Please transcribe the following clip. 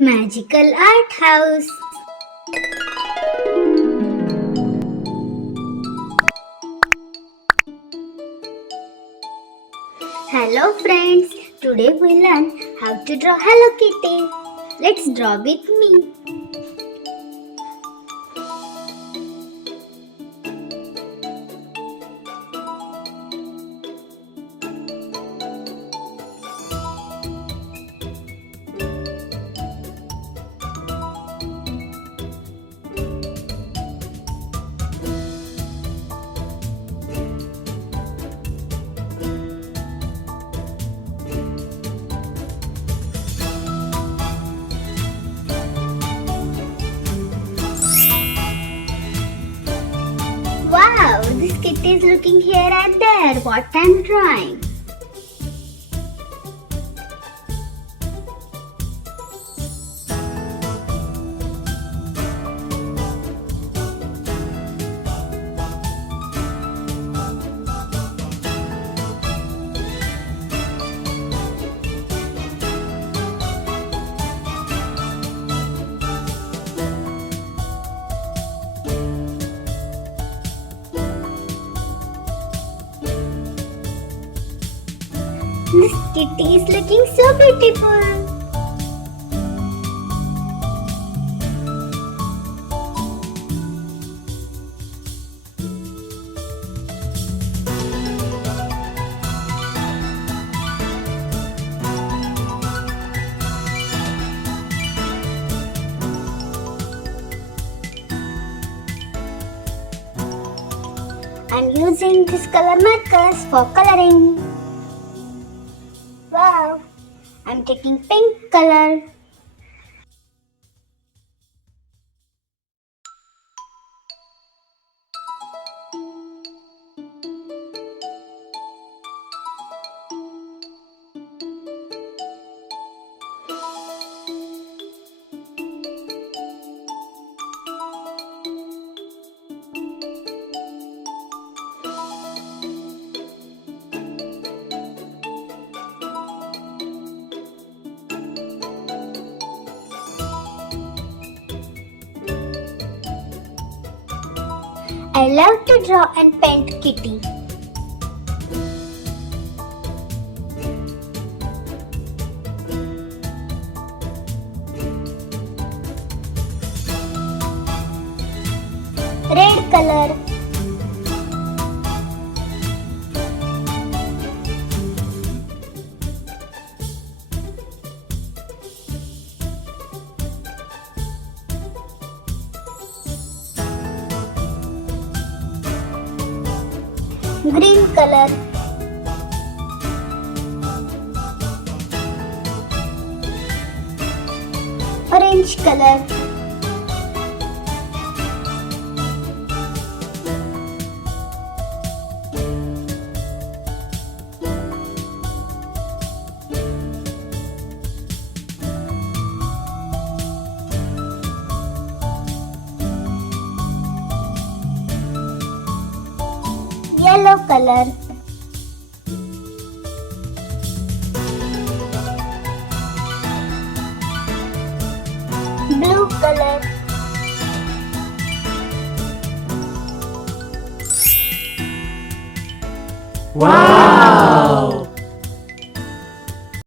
Magical Art House. Hello friends, today we learn how to draw Hello Kitty. Let's draw with me. Wow, this kitty is looking here and there. What I'm drawing. This kitty is looking so beautiful. I'm using this color markers for coloring. Wow, I'm taking pink color. I love to draw and paint kitty. Red color. Green color. Orange color. Yellow color. Blue color. Wow!